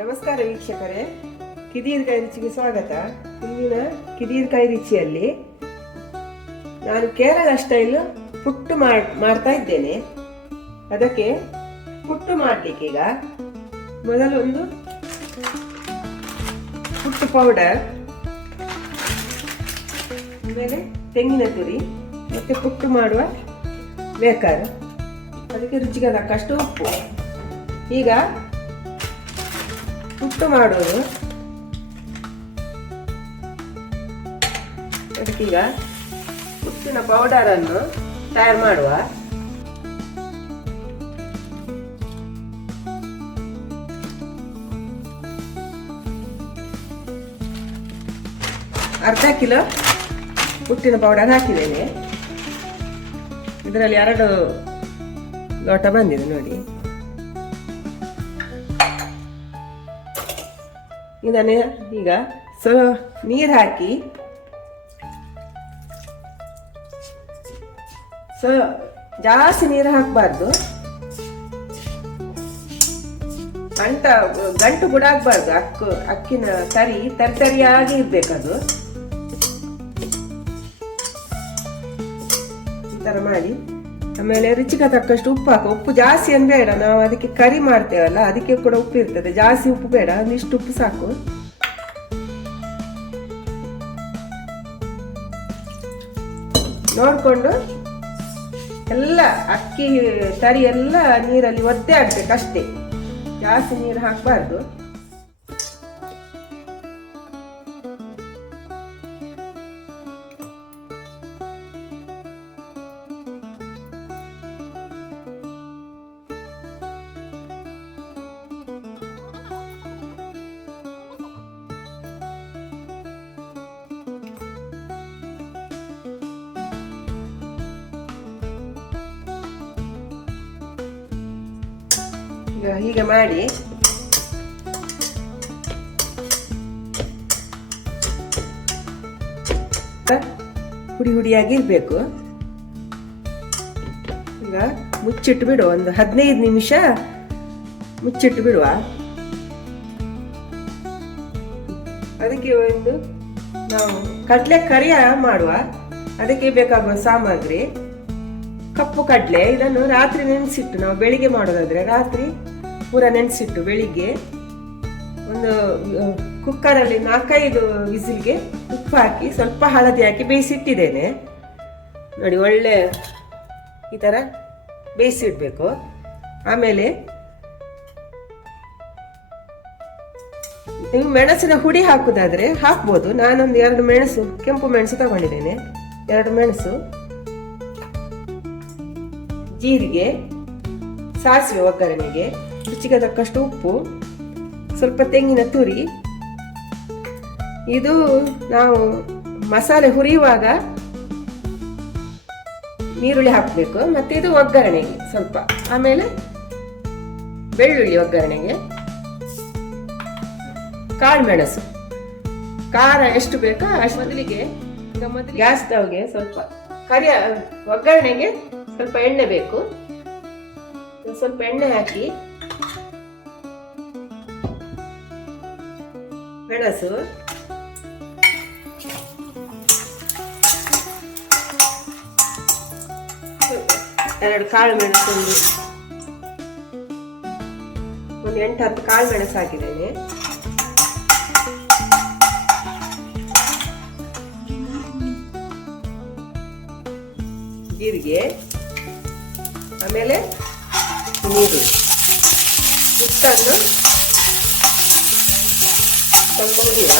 ನಮಸ್ಕಾರ ವೀಕ್ಷಕರೇ, ಕಿದೀರ್ಕಾಯಿ ರುಚಿಗೆ ಸ್ವಾಗತ. ಇಂದಿನ ಕಿದೀರ್ಕಾಯಿ ರುಚಿಯಲ್ಲಿ ನಾನು ಕೇರಳ ಸ್ಟೈಲ್ ಪುಟ್ಟು ಮಾಡ್ತಾ ಇದ್ದೇನೆ. ಅದಕ್ಕೆ ಪುಟ್ಟು ಮಾಡಲಿಕ್ಕೆ ಈಗ ಮೊದಲು ಒಂದು ಪುಟ್ಟು ಪೌಡರ್, ಆಮೇಲೆ ತೆಂಗಿನ ತುರಿ ಮತ್ತೆ ಪುಟ್ಟು ಮಾಡುವ ಬೇಕರ್, ಅದಕ್ಕೆ ರುಚಿಗೆ ತಕ್ಕಷ್ಟು ಉಪ್ಪು. ಈಗ ಪುಟ್ಟು ಮಾಡೋದು, ಅದಕ್ಕೀಗ ಪುಟ್ಟಿನ ಪೌಡರನ್ನು ತಯಾರು ಮಾಡುವ. ಅರ್ಧ ಕಿಲೋ ಪುಟ್ಟಿನ ಪೌಡರ್ ಹಾಕಿದ್ದೇನೆ. ಇದರಲ್ಲಿ 2 ಲೋಟ ಬಂದಿದೆ ನೋಡಿ. ಇದನ್ನು ಈಗ ನೀರು ಹಾಕಿ ಜಾಸ್ತಿ ನೀರು ಹಾಕಬಾರ್ದು, ಗಂಟು ಕೂಡ ಆಗ್ಬಾರ್ದು. ಅಕ್ಕಿನ ತರಿಯಾಗಿ ಇರ್ಬೇಕದು. ಈ ತರ ಮಾಡಿ ಆಮೇಲೆ ರುಚಿಗೆ ತಕ್ಕಷ್ಟು ಉಪ್ಪು ಹಾಕು. ಉಪ್ಪು ಜಾಸ್ತಿ ಏನು ಬೇಡ, ನಾವು ಅದಕ್ಕೆ ಕರಿ ಮಾಡ್ತೇವಲ್ಲ ಅದಕ್ಕೆ ಕೂಡ ಉಪ್ಪು ಇರ್ತದೆ. ಜಾಸ್ತಿ ಉಪ್ಪು ಬೇಡ, ಒಂದಿಷ್ಟು ಉಪ್ಪು ಸಾಕು. ನೋಡ್ಕೊಂಡು ಎಲ್ಲ ಅಕ್ಕಿ ತರಿ ಎಲ್ಲ ನೀರಲ್ಲಿ ಒದ್ದೆ ಆಗ್ಬೇಕಷ್ಟೇ, ಜಾಸ್ತಿ ನೀರು ಹಾಕಬಾರ್ದು. ಹೀಗೆ ಮಾಡಿ ಹುಡಿಯಾಗಿ ಇರ್ಬೇಕು. ಈಗ ಮುಚ್ಚಿಟ್ಟು ಬಿಡುವ, ಒಂದು 15 ನಿಮಿಷ ಮುಚ್ಚಿಟ್ಟು ಬಿಡುವ. ಅದಕ್ಕೆ ಒಂದು ನಾವು ಕಡಲೆ ಕರಿಯ ಮಾಡುವ. ಅದಕ್ಕೆ ಬೇಕಾಗುವ ಸಾಮಗ್ರಿ: ಕಪ್ಪು ಕಡಲೆ, ಇದನ್ನು ರಾತ್ರಿ ನೆನೆಸಿಟ್ಟು, ನಾವು ಬೆಳಿಗ್ಗೆ ಮಾಡೋದಾದ್ರೆ ರಾತ್ರಿ ಪೂರ ನೆನೆಸಿಟ್ಟು ಬೆಳಿಗ್ಗೆ ಒಂದು ಕುಕ್ಕರಲ್ಲಿ 4-5 ವಿಸಿಲ್ಗೆ ಉಪ್ಪು ಹಾಕಿ ಸ್ವಲ್ಪ ಹಳದಿ ಹಾಕಿ ಬೇಯಿಸಿಟ್ಟಿದ್ದೇನೆ ನೋಡಿ. ಒಳ್ಳೆ ಈ ಥರ ಬೇಯಿಸಿಡ್ಬೇಕು. ಆಮೇಲೆ ನೀವು ಮೆಣಸಿನ ಹುಡಿ ಹಾಕುದಾದ್ರೆ ಹಾಕ್ಬೋದು. ನಾನೊಂದು 2 ಮೆಣಸು, ಕೆಂಪು ಮೆಣಸು ತಗೊಂಡಿದ್ದೇನೆ. 2 ಮೆಣಸು, ಜೀರಿಗೆ, ಸಾಸಿವೆ ಒಗ್ಗರಣೆಗೆ, ರುಚಿಗೆ ತಕ್ಕಷ್ಟು ಉಪ್ಪು, ಸ್ವಲ್ಪ ತೆಂಗಿನ ತುರಿ. ಇದು ನಾವು ಮಸಾಲೆ ಹುರಿಯುವಾಗ ನೀರುಳ್ಳಿ ಹಾಕಬೇಕು. ಮತ್ತೆ ಇದು ಒಗ್ಗರಣೆಗೆ ಸ್ವಲ್ಪ, ಆಮೇಲೆ ಬೆಳ್ಳುಳ್ಳಿ ಒಗ್ಗರಣೆಗೆ, ಕಾಳುಮೆಣಸು. ಖಾರ ಎಷ್ಟು ಬೇಕೋ ಅಷ್ಟು. ಮೊದಲಿಗೆ ಗ್ಯಾಸ್ ಸ್ಟವ್ಗೆ ಸ್ವಲ್ಪ ಒಗ್ಗರಣೆಗೆ ಸ್ವಲ್ಪ ಎಣ್ಣೆ ಬೇಕು. ಸ್ವಲ್ಪ ಎಣ್ಣೆ ಹಾಕಿ ಮೆಣಸು, ಎರಡು ಕಾಳು ಮೆಣಸು, ಒಂದು 8-10 ಕಾಳು ಮೆಣಸು ಹಾಕಿದ್ದೇನೆ. ಜೀರಿಗೆ, ಆಮೇಲೆ ನೀರುಳ್ಳಿ ಇಷ್ಟನ್ನು ಸ್ವಲ್ಪ ಹುರಿಯುವ.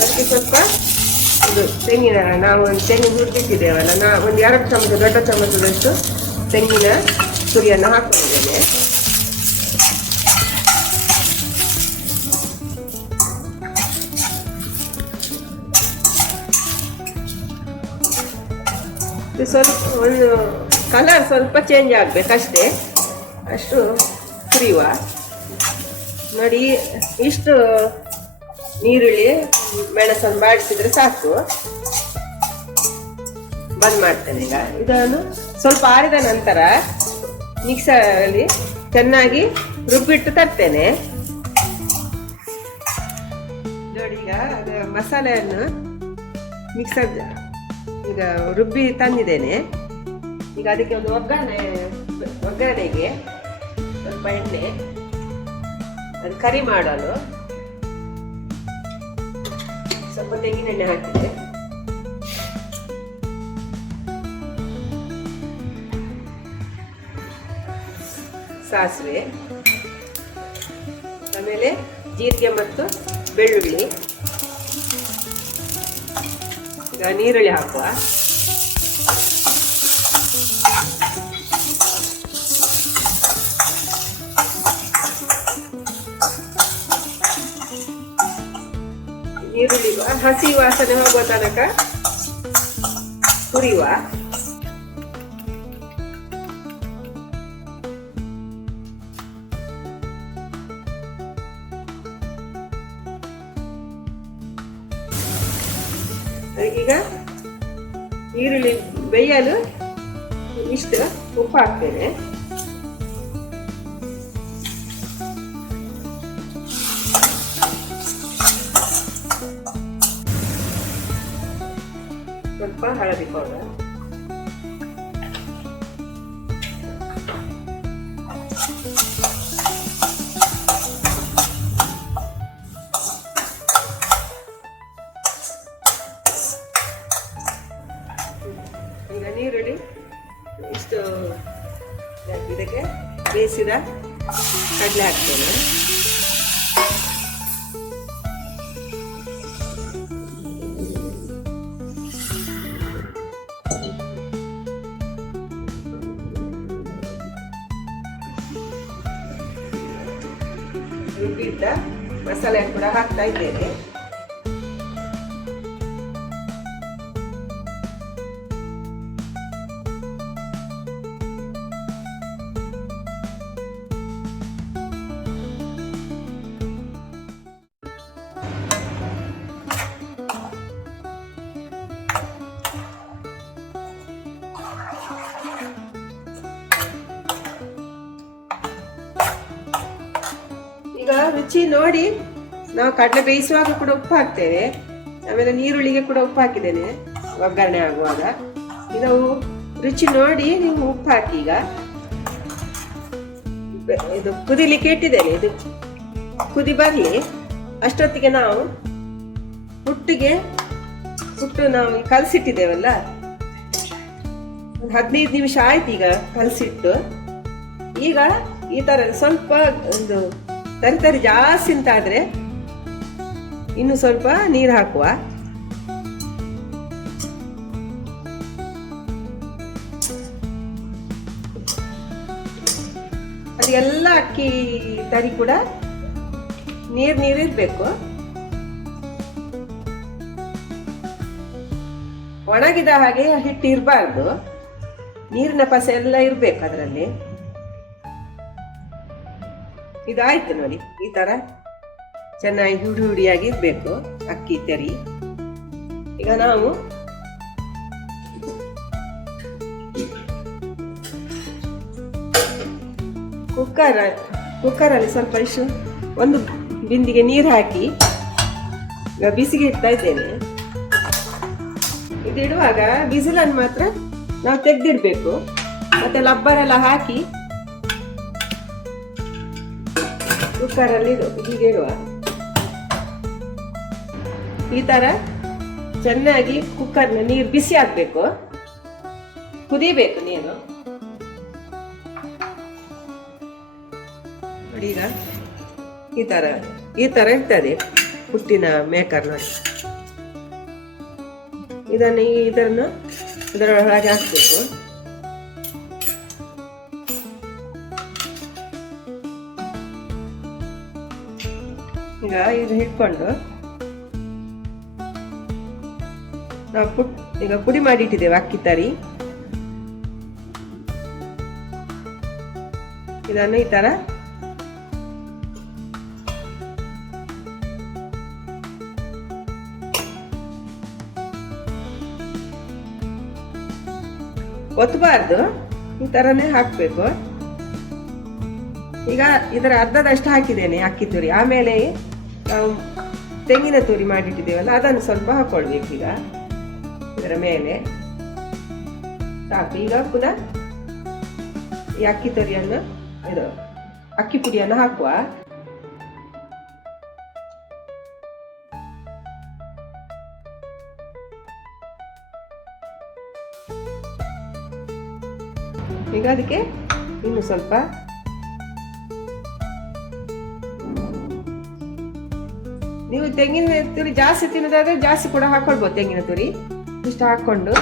ಅದಕ್ಕೆ ಸ್ವಲ್ಪ ಇದು ತೆಂಗಿನ, ನಾವು ತೆಂಗಿನ ಹುರಿದಿಟ್ಟಿದ್ದೇವಲ್ಲ, ಒಂದು 2 ಚಮಚ, ದೊಡ್ಡ ಚಮಚದಷ್ಟು ತೆಂಗಿನ ತುರಿಯನ್ನು ಹಾಕೊಂಡಿದ್ದೇನೆ. ಸ್ವಲ್ಪ ಒಂದು ಕಲರ್ ಸ್ವಲ್ಪ ಚೇಂಜ್ ಆಗಬೇಕಷ್ಟೇ, ಅಷ್ಟು ಹುರಿಯುವ ನೋಡಿ. ಇಷ್ಟು ನೀರುಳ್ಳಿ ಮೆಣಸನ್ನು ಬಾಡಿಸಿದ್ರೆ ಸಾಕು. ಬಂದ್ ಮಾಡ್ತೇನೆ ಈಗ. ಇದನ್ನು ಸ್ವಲ್ಪ ಆರಿದ ನಂತರ ಮಿಕ್ಸರಲ್ಲಿ ಚೆನ್ನಾಗಿ ರುಬ್ಬಿಟ್ಟು ತರ್ತೇನೆ ನೋಡಿ. ಈಗ ಅದು ಮಸಾಲೆಯನ್ನು ಮಿಕ್ಸರ್ ಈಗ ರುಬ್ಬಿ ತಂದಿದ್ದೇನೆ. ಈಗ ಅದಕ್ಕೆ ಒಂದು ಒಗ್ಗರಣೆಗೆ ಸ್ವಲ್ಪ ಎಣ್ಣೆ, ಅದು ಕರಿ ಮಾಡಲು ಸ್ವಲ್ಪ ತೆಂಗಿನೆಣ್ಣೆ ಹಾಕಿದೆ, ಸಾಸಿವೆ, ಆಮೇಲೆ ಜೀರಿಗೆ ಮತ್ತು ಬೆಳ್ಳುಳ್ಳಿ. ಈಗ ನೀರುಳ್ಳಿ ಹಾಕುವ. ಈರುಳ್ಳಿ ಹಸಿ ವಾಸನೆ ಹೋಗುವ ತನಕ ಹುರಿಯುವ. ಈಗ ಈರುಳ್ಳಿ ಬೇಯಲು ಇಷ್ಟು ಉಪ್ಪು ಹಾಕ್ತೇನೆ. ಸ್ವಲ್ಪ ಹಳದಿ ಪೌಡರ್, ಈಗ ನೀರುಳ್ಳಿ ಇಷ್ಟು ಇದಕ್ಕೆ ಬೇಯಿಸಿದ ಕಡಲೆ ಹಾಕ್ತೇನೆ. ರುಬ್ಬಿದ್ದ ಮಸಾಲೆ ಕೂಡ ಹಾಕ್ತಾ ಇದ್ದೇನೆ. ಈಗ ರುಚಿ ನೋಡಿ ನಾವು ಕಡಲೆ ಬೇಯಿಸುವಾಗ ಕೂಡ ಉಪ್ಪು ಹಾಕ್ತೇವೆ. ಆಮೇಲೆ ನೀರುಳ್ಳಿಗೆ ಕೂಡ ಉಪ್ಪು ಹಾಕಿದ್ದೇನೆ ಒಗ್ಗರಣೆ ಆಗುವಾಗ. ಇದು ರುಚಿ ನೋಡಿ ನೀವು ಉಪ್ಪು ಹಾಕಿ. ಈಗ ಇದು ಕುದಿಲಿಕ್ಕೆ ಇಟ್ಟಿದ್ದೇನೆ. ಇದು ಕುದಿ ಬರಲಿ ಅಷ್ಟೊತ್ತಿಗೆ ನಾವು ಹುಟ್ಟು ನಾವು ಕಲಸಿಟ್ಟಿದ್ದೇವಲ್ಲ, 15 ನಿಮಿಷ ಆಯ್ತು ಈಗ ಕಲಸಿಟ್ಟು. ಈಗ ಈ ತರ ಸ್ವಲ್ಪ ಒಂದು ತರಿ ಜಾಸ್ತಿ ಅಂತ ಆದ್ರೆ ಇನ್ನು ಸ್ವಲ್ಪ ನೀರು ಹಾಕುವ. ಅದೆಲ್ಲ ಅಕ್ಕಿ ತರಿ ಕೂಡ ನೀರು ಇರ್ಬೇಕು. ಒಣಗಿದ ಹಾಗೆ ಹಿಟ್ಟು ಇರಬಾರ್ದು, ನೀರಿನ ಪಸೆ ಎಲ್ಲ ಇರ್ಬೇಕು ಅದರಲ್ಲಿ. ಇದಾಯ್ತು ನೋಡಿ, ಈ ತರ ಚೆನ್ನಾಗಿ ಹುಡಿಯಾಗಿ ಇರ್ಬೇಕು ಅಕ್ಕಿ ತರಿ. ಈಗ ನಾವು ಕುಕ್ಕರಲ್ಲಿ ಸ್ವಲ್ಪ ಒಂದು ಬಿಂದಿಗೆ ನೀರು ಹಾಕಿ ಈಗ ಬಿಸಿಗೆ ಇಡ್ತಾ ಇದ್ದೇನೆ. ಇದಿಡುವಾಗ ಬಿಸಿಲನ್ನು ಮಾತ್ರ ನಾವು ತೆಗೆದಿಡ್ಬೇಕು. ಮತ್ತೆ ರಬ್ಬರೆಲ್ಲ ಹಾಕಿ ಕುಕ್ಕರಲ್ಲಿ ಹೀಗೆ ಇಡುವ. ಈ ತರ ಚೆನ್ನಾಗಿ ಕುಕ್ಕರ್ನ ನೀರು ಬಿಸಿ ಆಗ್ಬೇಕು, ಕುದಿಬೇಕು ನೀರು. ನೋಡಿ ಈಗ ಈ ತರ ಇರ್ತದೆ ಹುಟ್ಟಿನ ಮೇಕರ್. ನೋಡಿ ಇದನ್ನು ಇದರೊಳಗೆ ಹಾಕ್ಬೇಕು. ಈಗ ಇದು ಹಿಡ್ಕೊಂಡು ನಾವು ಈಗ ಪುಡಿ ಮಾಡಿ ಇಟ್ಟಿದ್ದೇವೆ ಅಕ್ಕಿ ತರಿ. ಇದನ್ನು ಈ ತರ ಒತ್ತಬಾರ್ದು, ಈ ತರನೇ ಹಾಕ್ಬೇಕು. ಈಗ ಇದರ ಅರ್ಧದಷ್ಟು ಹಾಕಿದ್ದೇನೆ ಅಕ್ಕಿ ತುರಿ. ಆಮೇಲೆ ನಾವು ತೆಂಗಿನ ತುರಿ ಮಾಡಿಟ್ಟಿದ್ದೇವಲ್ಲ ಅದನ್ನು ಸ್ವಲ್ಪ ಹಾಕೊಳ್ಬೇಕು. ಈಗ ಇದರ ಮೇಲೆ ಸಾಕು. ಈಗ ಪುನಃ ಈ ಅಕ್ಕಿ ತುರಿಯನ್ನು ಇದು ಅಕ್ಕಿ ಪುಡಿಯನ್ನು ಹಾಕುವ. ಈಗ ಅದಕ್ಕೆ ಇನ್ನು ಸ್ವಲ್ಪ ನೀವು ತೆಂಗಿನ ತುರಿ ಜಾಸ್ತಿ ತಿನ್ನೋದಾದ್ರೆ ಜಾಸ್ತಿ ಕೂಡ ಹಾಕೊಳ್ಬೋದು. ತೆಂಗಿನ ತುರಿ ಇಷ್ಟು ಹಾಕೊಂಡು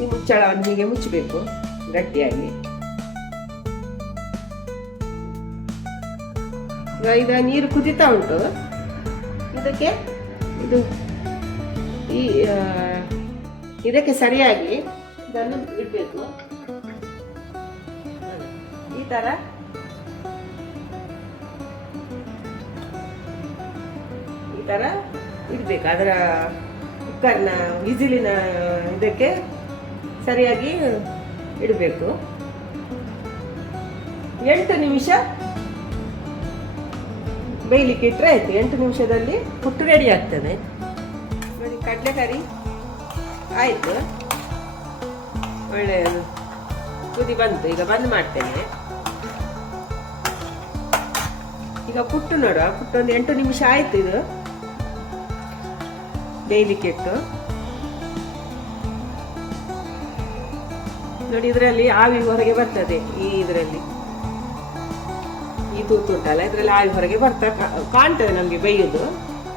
ಈ ಮುಚ್ಚಳವನ್ನು ಹೀಗೆ ಮುಚ್ಚಬೇಕು ಗಟ್ಟಿಯಾಗಿ. ಈಗ ನೀರು ಕುದಿತಾ ಉಂಟು. ಇದಕ್ಕೆ ಇದಕ್ಕೆ ಸರಿಯಾಗಿ ಇದನ್ನು ಇಡಬೇಕು. ಈ ತರ ಇಡಬೇಕು. ಅದರ ಕುಕ್ಕರ್ನ ವಿಜಿಲಿನ ಇದಕ್ಕೆ ಸರಿಯಾಗಿ ಇಡಬೇಕು. 8 ನಿಮಿಷ ಬೇಯಲಿಕ್ಕೆ ಇಟ್ಟರೆ ಆಯ್ತು. 8 ನಿಮಿಷದಲ್ಲಿ ಪುಟ್ಟು ರೆಡಿ ಆಗ್ತದೆ. ನೋಡಿ, ಕಡಲೆಕರಿ ಆಯಿತು. ಒಳ್ಳೆ ಕುದಿ ಬಂತು. ಈಗ ಬಂದ್ ಮಾಡ್ತೇನೆ. ಈಗ ಪುಟ್ಟು ನೋಡುವ. ಪುಟ್ಟು ಒಂದು 8 ನಿಮಿಷ ಆಯ್ತು ಇದು ಬೇಯಲಿಕ್ಕೆ ಇಟ್ಟು. ನೋಡಿ, ಇದರಲ್ಲಿ ಆವಿ ಹೊರಗೆ ಬರ್ತದೆ. ಇದರಲ್ಲಿ ಈ ತೂತು ಉಂಟಲ್ಲ, ಇದರಲ್ಲಿ ಆವಿ ಹೊರಗೆ ಬರ್ತಾ ಕಾಣ್ತದೆ ನಮ್ಗೆ ಬೇಯುದು.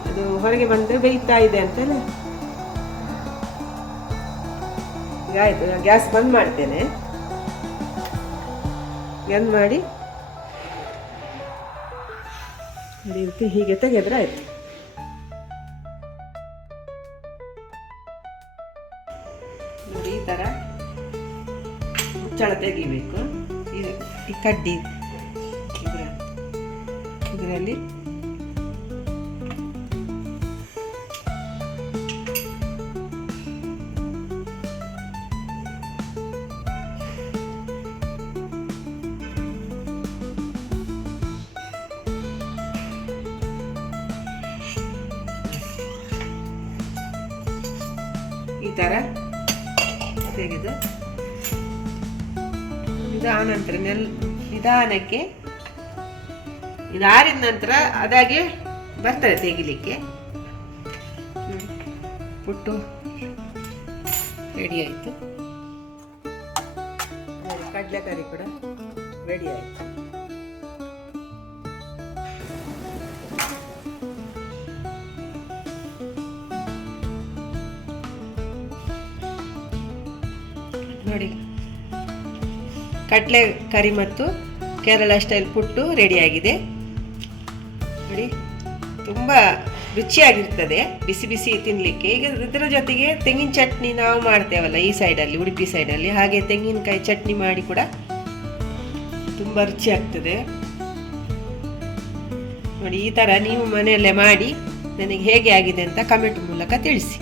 ಅದು ಹೊರಗೆ ಬಂದ್ರೆ ಬೇಯ್ತಾ ಇದೆ ಅಂತೇಳಿ. ಈಗ ಆಯ್ತು. ಗ್ಯಾಸ್ ಬಂದ್ ಮಾಡ್ತೇನೆ. ಬಂದ್ ಮಾಡಿ ಹೀಗೆ ತೆಗೆದ್ರೆ ಆಯ್ತು. ನೋಡಿ, ಈ ತರ ಮುಚ್ಚಳ ತೆಗಿಬೇಕು. ಈ ಕಡ್ಡಿ ಇದರಲ್ಲಿ ಈ ತರ ತೆಗೆದು ಇದು ಆನಂತರ ನಿಧಾನಕ್ಕೆ ಇದು ಆರಿದ ನಂತರ ಅದಾಗೆ ಬರ್ತದೆ ತೆಗಿಲಿಕ್ಕೆ. ಪುಟ್ಟು ರೆಡಿ ಆಯಿತು. ಕಡಲೆಕರಿ ಕೂಡ ರೆಡಿ ಆಯಿತು. ನೋಡಿ, ಕಡಲೆಕರಿ ಮತ್ತು ಕೇರಳ ಸ್ಟೈಲ್ ಪುಟ್ಟು ರೆಡಿಯಾಗಿದೆ. ನೋಡಿ, ತುಂಬ ರುಚಿಯಾಗಿರ್ತದೆ ಬಿಸಿ ಬಿಸಿ ತಿನ್ನಲಿಕ್ಕೆ. ಈಗ ಇದರ ಜೊತೆಗೆ ತೆಂಗಿನ ಚಟ್ನಿ ನಾವು ಮಾಡ್ತೇವಲ್ಲ ಈ ಸೈಡಲ್ಲಿ, ಉಡುಪಿ ಸೈಡಲ್ಲಿ, ಹಾಗೆ ತೆಂಗಿನಕಾಯಿ ಚಟ್ನಿ ಮಾಡಿ ಕೂಡ ತುಂಬ ರುಚಿ ಆಗ್ತದೆ. ನೋಡಿ, ಈ ಥರ ನೀವು ಮನೆಯಲ್ಲೇ ಮಾಡಿ ನನಗೆ ಹೇಗೆ ಆಗಿದೆ ಅಂತ ಕಮೆಂಟ್ ಮೂಲಕ ತಿಳಿಸಿ.